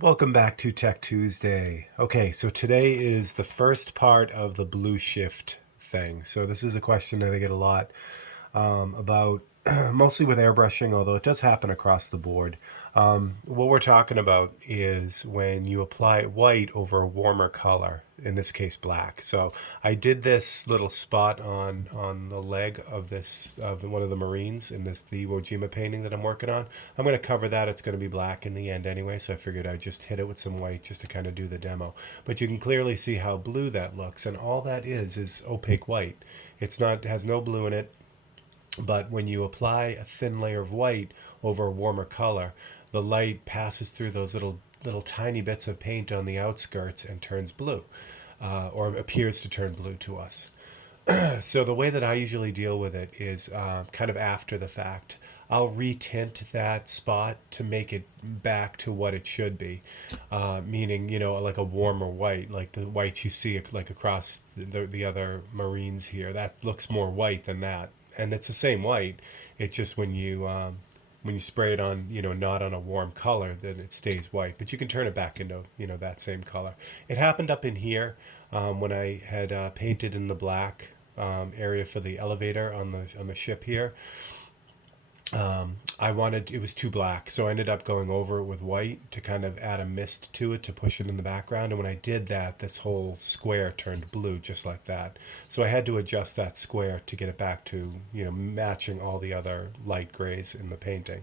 Welcome back to Tech Tuesday. Okay, so today is the first part of the blue shift thing. So this is a question that I get a lot about, mostly with airbrushing, although it does happen across the board. What we're talking about is when you apply white over a warmer color, in this case black. So I did this little spot on the leg of this of one of the Marines in the Iwo Jima painting that I'm working on. I'm going to cover that. It's going to be black in the end anyway, so I figured I'd just hit it with some white just to kind of do the demo. But you can clearly see how blue that looks, and all that is opaque white. It's not, it has no blue in it. But when you apply a thin layer of white over a warmer color, the light passes through those little tiny bits of paint on the outskirts and turns blue, or appears to turn blue to us. So the way that I usually deal with it is kind of after the fact. I'll retint that spot to make it back to what it should be, meaning, like a warmer white, like the white you see like across the other Marines here. That looks more white than that, and it's the same white. It's just when you spray it on, not on a warm color, then it stays white. But you can turn it back into, that same color. It happened up in here when I had painted in the black area for the elevator on the ship here. It was too black, so I ended up going over it with white to kind of add a mist to it to push it in the background. And when I did that, this whole square turned blue just like that. So I had to adjust that square to get it back to, matching all the other light grays in the painting.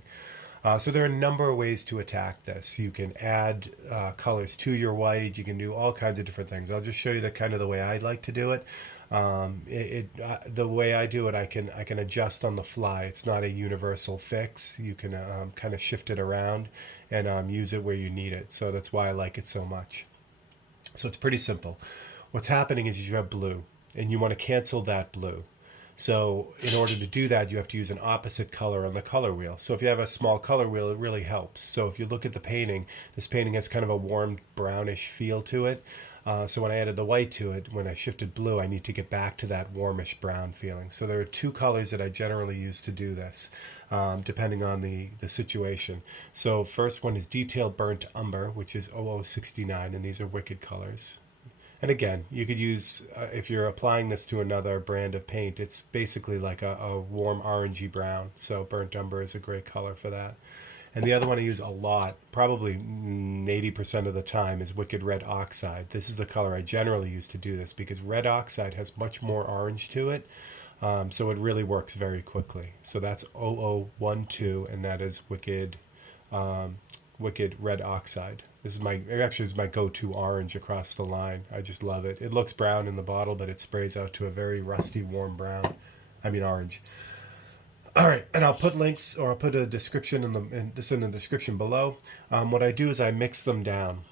So there are a number of ways to attack this. You can add colors to your white. You can do all kinds of different things. I'll just show you the way I like to do it. The way I do it, I can adjust on the fly. It's not a universal fix. You can kind of shift it around and use it where you need it. So that's why I like it so much. So it's pretty simple. What's happening is you have blue, and you want to cancel that blue. So in order to do that, you have to use an opposite color on the color wheel. So if you have a small color wheel, it really helps. So if you look at the painting, this painting has kind of a warm brownish feel to it. So when I added the white to it, when I shifted blue, I need to get back to that warmish brown feeling. So there are two colors that I generally use to do this, depending on the situation. So first one is Detailed Burnt Umber, which is 0069, and these are wicked colors. And again, you could use, if you're applying this to another brand of paint, it's basically like a warm orangey brown. So burnt umber is a great color for that. And the other one I use a lot, probably 80% of the time, is Wicked Red Oxide. This is the color I generally use to do this because red oxide has much more orange to it. So it really works very quickly. So that's 0012, and that is Wicked Red Oxide. This is my go-to orange across the line. I just love it. It looks brown in the bottle, but it sprays out to a very rusty, warm brown. I mean orange. All right, and I'll put links, or I'll put a description in the description below. What I do is I mix them down.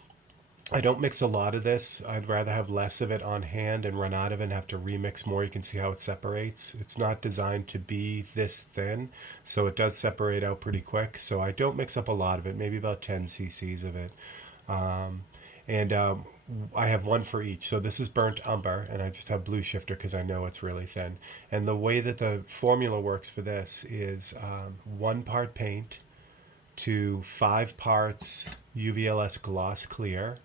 I don't mix a lot of this. I'd rather have less of it on hand and run out of it and have to remix more. You can see how it separates. It's not designed to be this thin, so it does separate out pretty quick. So I don't mix up a lot of it, maybe about 10 cc's of it. And I have one for each. So this is burnt umber, and I just have blue shifter because I know it's really thin. And the way that the formula works for this is 1 part paint to 5 parts UVLS gloss clear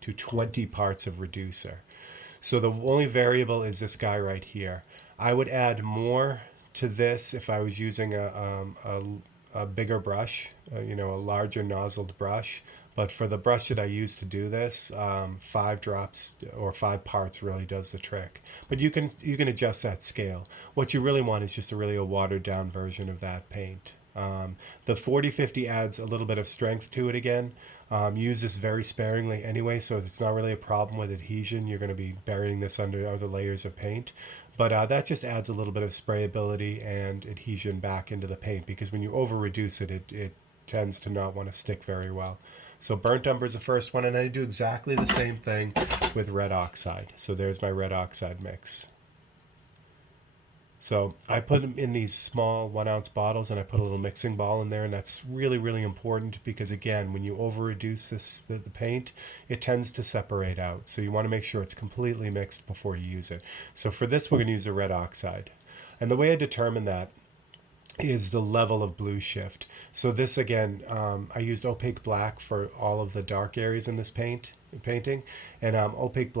to 20 parts of reducer. So the only variable is this guy right here. I would add more to this if I was using a bigger brush, a larger nozzled brush. But for the brush that I use to do this, 5 drops or 5 parts really does the trick. But you can adjust that scale. What you really want is just a watered down version of that paint. The 40-50 adds a little bit of strength to it again. Use this very sparingly anyway, so it's not really a problem with adhesion. You're going to be burying this under other layers of paint. But that just adds a little bit of sprayability and adhesion back into the paint, because when you over-reduce it, it tends to not want to stick very well. So burnt umber is the first one, and I do exactly the same thing with red oxide. So there's my red oxide mix. So I put them in these small 1-ounce bottles, and I put a little mixing ball in there, and that's really, really important because, again, when you over-reduce the paint, it tends to separate out. So you want to make sure it's completely mixed before you use it. So for this, we're going to use the red oxide. And the way I determine that is the level of blue shift. So this again, I used opaque black for all of the dark areas in this painting, and opaque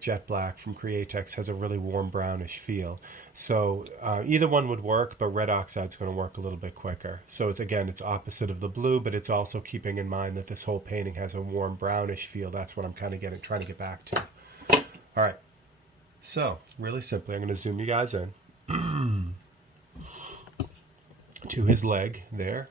jet black from Createx has a really warm brownish feel. So either one would work, but red oxide is going to work a little bit quicker. So it's opposite of the blue, but it's also keeping in mind that this whole painting has a warm brownish feel. That's what I'm kind of trying to get back to. All right. So really simply, I'm going to zoom you guys in to his leg there.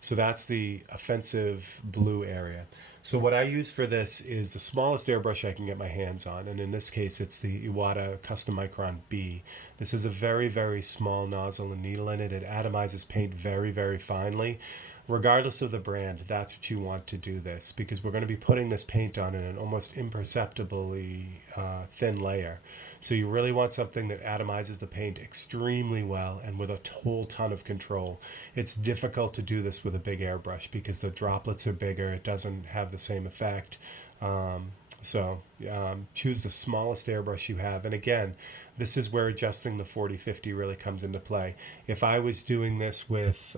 So that's the offensive blue area. So what I use for this is the smallest airbrush I can get my hands on, and in this case it's the Iwata Custom Micron B. This is a very, very small nozzle and needle in it. It atomizes paint very, very finely. Regardless of the brand, that's what you want to do this, because we're going to be putting this paint on in an almost imperceptibly thin layer. So you really want something that atomizes the paint extremely well and with a whole ton of control. It's difficult to do this with a big airbrush because the droplets are bigger. It doesn't have the same effect. Choose the smallest airbrush you have. And again, this is where adjusting the 40-50 really comes into play. If I was doing this with,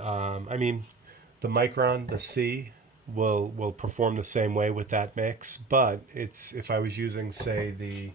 the Micron, the C, will perform the same way with that mix, but if I was using, say, the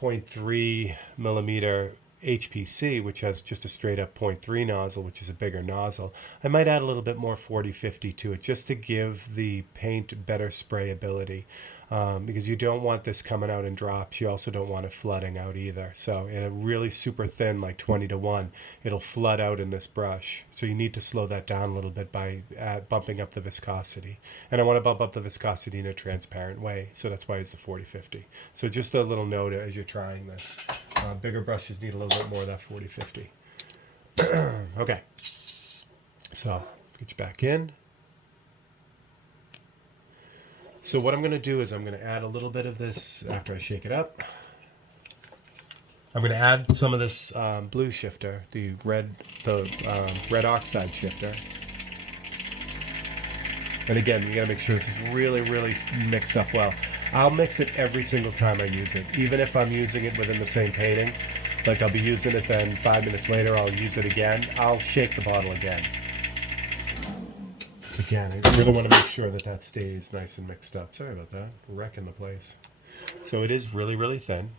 0.3 millimeter HPC, which has just a straight up 0.3 nozzle, which is a bigger nozzle, I might add a little bit more 40-50 to it just to give the paint better sprayability. Because you don't want this coming out in drops. You also don't want it flooding out either. So in a really super thin, like 20-1, it'll flood out in this brush. So you need to slow that down a little bit by bumping up the viscosity. And I want to bump up the viscosity in a transparent way. So that's why it's the 40-50. So just a little note as you're trying this. Bigger brushes need a little bit more of that 40-50. Okay. So get you back in. So what I'm going to do is I'm going to add a little bit of this after I shake it up. I'm going to add some of this blue shifter, the red oxide shifter. And again, you got to make sure this is really, really mixed up well. I'll mix it every single time I use it, even if I'm using it within the same painting. Like I'll be using it, then 5 minutes later I'll use it again. I'll shake the bottle again. Again, I really want to make sure that stays nice and mixed up. Sorry about that. Wrecking the place. So it is really, really thin.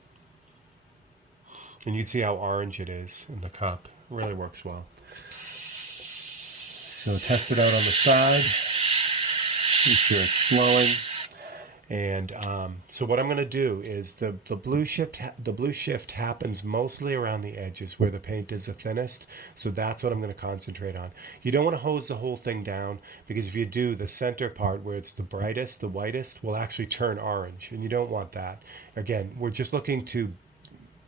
And you can see how orange it is in the cup. It really works well. So test it out on the side. Make sure it's flowing. And so what I'm going to do is the blue shift happens mostly around the edges where the paint is the thinnest. So that's what I'm going to concentrate on. You don't want to hose the whole thing down, because if you do, the center part where it's the brightest, the whitest, will actually turn orange, and you don't want that. Again, we're just looking to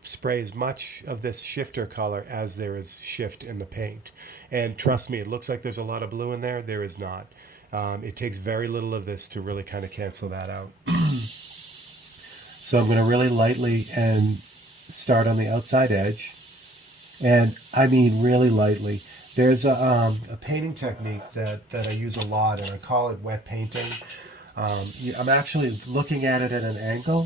spray as much of this shifter color as there is shift in the paint. And trust me, it looks like there's a lot of blue in there. There is not. It takes very little of this to really kind of cancel that out. So I'm going to really lightly and start on the outside edge. And I mean really lightly. There's a painting technique that I use a lot, and I call it wet painting. I'm actually looking at it at an angle.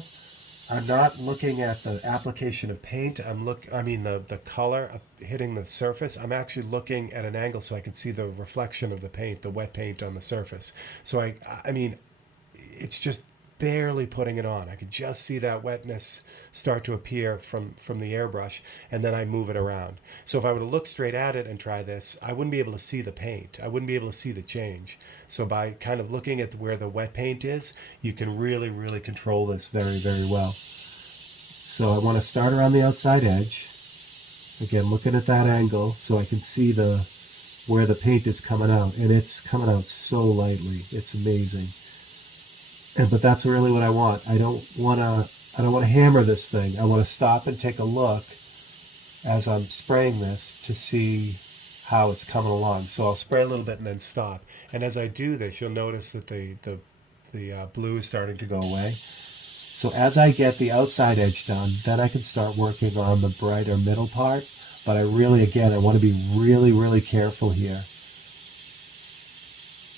I'm not looking at the application of paint. The color hitting the surface. I'm actually looking at an angle so I can see the reflection of the paint, the wet paint on the surface. So I mean, it's just barely putting it on. I could just see that wetness start to appear from the airbrush, and then I move it around. So if I were to look straight at it and try this, I wouldn't be able to see the paint. I wouldn't be able to see the change. So by kind of looking at where the wet paint is, you can really, really control this very, very well. So I want to start around the outside edge. Again, looking at that angle so I can see where the paint is coming out, and it's coming out so lightly. It's amazing. But that's really what I want. I don't want to hammer this thing. I want to stop and take a look as I'm spraying this to see how it's coming along. So I'll spray a little bit and then stop. And as I do this, you'll notice that the blue is starting to go away. So as I get the outside edge done, then I can start working on the brighter middle part. But I want to be really, really careful here.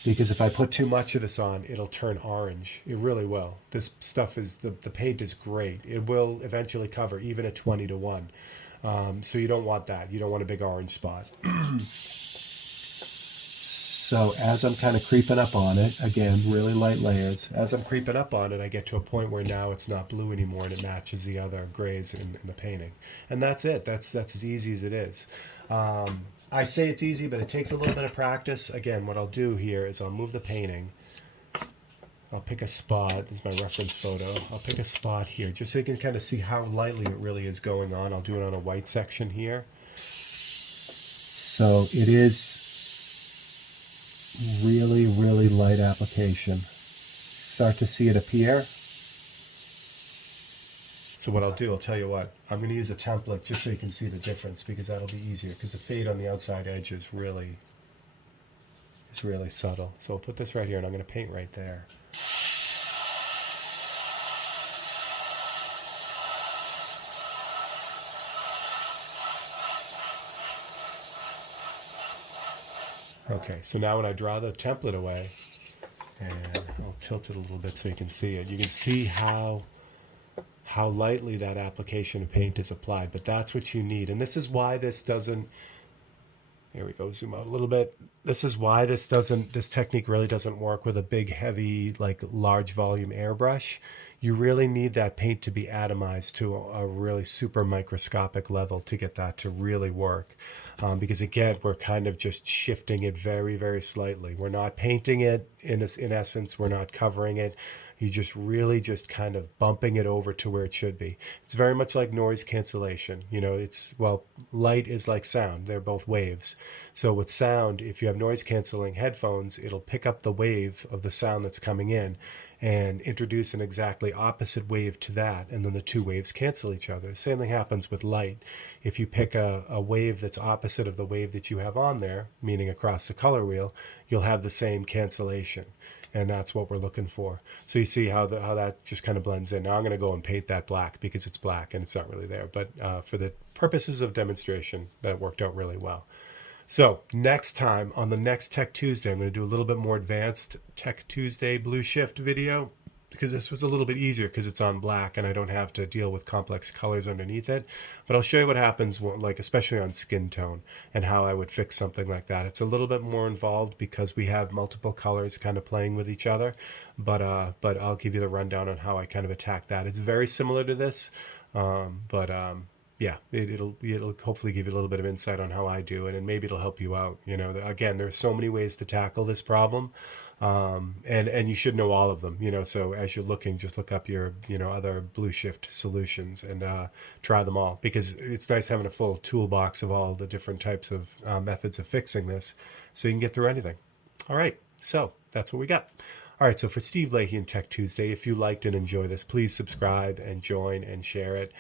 Because if I put too much of this on, it'll turn orange. It really will. This stuff the paint is great. It will eventually cover even at 20-1. So you don't want that. You don't want a big orange spot. So as I'm kind of creeping up on it, again, really light layers, as I'm creeping up on it, I get to a point where now it's not blue anymore and it matches the other grays in the painting. And that's it. That's as easy as it is. I say it's easy, but it takes a little bit of practice. Again, what I'll do here is I'll move the painting. I'll pick a spot. This is my reference photo. I'll pick a spot here just so you can kind of see how lightly it really is going on. I'll do it on a white section here. So it is really, really light application. Start to see it appear. So what I'll do, I'll tell you what, I'm going to use a template just so you can see the difference, because that'll be easier, because the fade on the outside edge is really subtle. So I'll put this right here and I'm going to paint right there. Okay, so now when I draw the template away, and I'll tilt it a little bit so you can see it, you can see how lightly that application of paint is applied, but that's what you need. And this is why this doesn't, here we go, zoom out a little bit. This is why this technique really doesn't work with a big, heavy, like large volume airbrush. You really need that paint to be atomized to a really super microscopic level to get that to really work. Because again, we're kind of just shifting it very, very slightly. We're not painting it in essence, we're not covering it. You just really just kind of bumping it over to where it should be. It's very much like noise cancellation. You know, light is like sound. They're both waves. So with sound, if you have noise canceling headphones, it'll pick up the wave of the sound that's coming in and introduce an exactly opposite wave to that, and then the two waves cancel each other. The same thing happens with light. If you pick a wave that's opposite of the wave that you have on there, meaning across the color wheel, you'll have the same cancellation. And that's what we're looking for. So you see how that just kind of blends in. Now I'm going to go and paint that black because it's black and it's not really there. But for the purposes of demonstration, that worked out really well. So next time, on the next Tech Tuesday, I'm going to do a little bit more advanced Tech Tuesday Blue Shift video, because this was a little bit easier because it's on black and I don't have to deal with complex colors underneath it. But I'll show you what happens, like especially on skin tone, and how I would fix something like that. It's a little bit more involved because we have multiple colors kind of playing with each other. But I'll give you the rundown on how I kind of attack that. It's very similar to this, yeah, it'll hopefully give you a little bit of insight on how I do it, and maybe it'll help you out. You know, again, there's so many ways to tackle this problem, and you should know all of them. You know, so as you're looking, just look up your other Blue Shift solutions and try them all, because it's nice having a full toolbox of all the different types of methods of fixing this, so you can get through anything. All right, so that's what we got. All right, so for Steve Leahy and Tech Tuesday, if you liked and enjoy this, please subscribe and join and share it.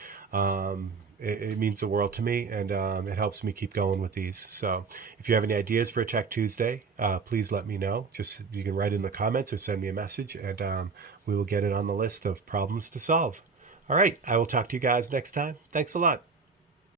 It means the world to me, and it helps me keep going with these. So if you have any ideas for a Tech Tuesday, please let me know. Just you can write in the comments or send me a message, and we will get it on the list of problems to solve. All right, I will talk to you guys next time. Thanks a lot.